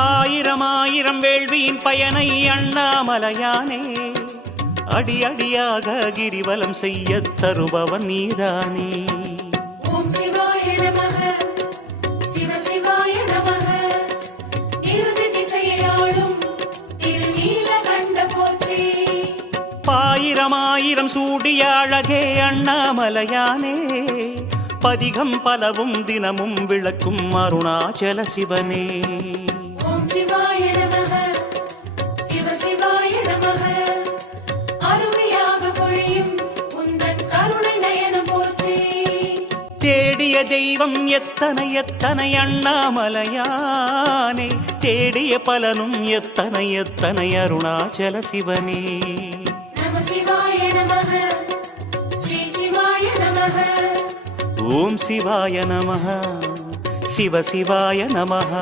ஆயிரம் ஆயிரம் வேள்வியின் பயனை அண்ணாமலையானே அடி அடியாக கிரிவலம் செய்ய தருபவன் நீதானே. ஓம் சிவாய நமக சிவ சிவாய நமக இருதி திசையாளும் திருநீலகண்ட போற்றி. ஆயிரம் ஆயிரம் சூடிய அழகே அண்ணாமலையானே பதிகம் பலவும் தினமும் விளக்கும் அருணாச்சல சிவனே. ஓம் சிவாய நமக சிவ சிவாய நமக அருமையாக பொழியும் உந்தன் கருணை நயனம் போற்றி. தேடிய தெய்வம் எத்தனை எத்தனை அண்ணாமலையானே தேடிய பலனும் எத்தனை எத்தனை அருணாச்சல சிவனே. நம சிவாய நமக ஸ்ரீ சிவாய நமக ஓம் சிவாய நமः சிவ சிவாய நமः.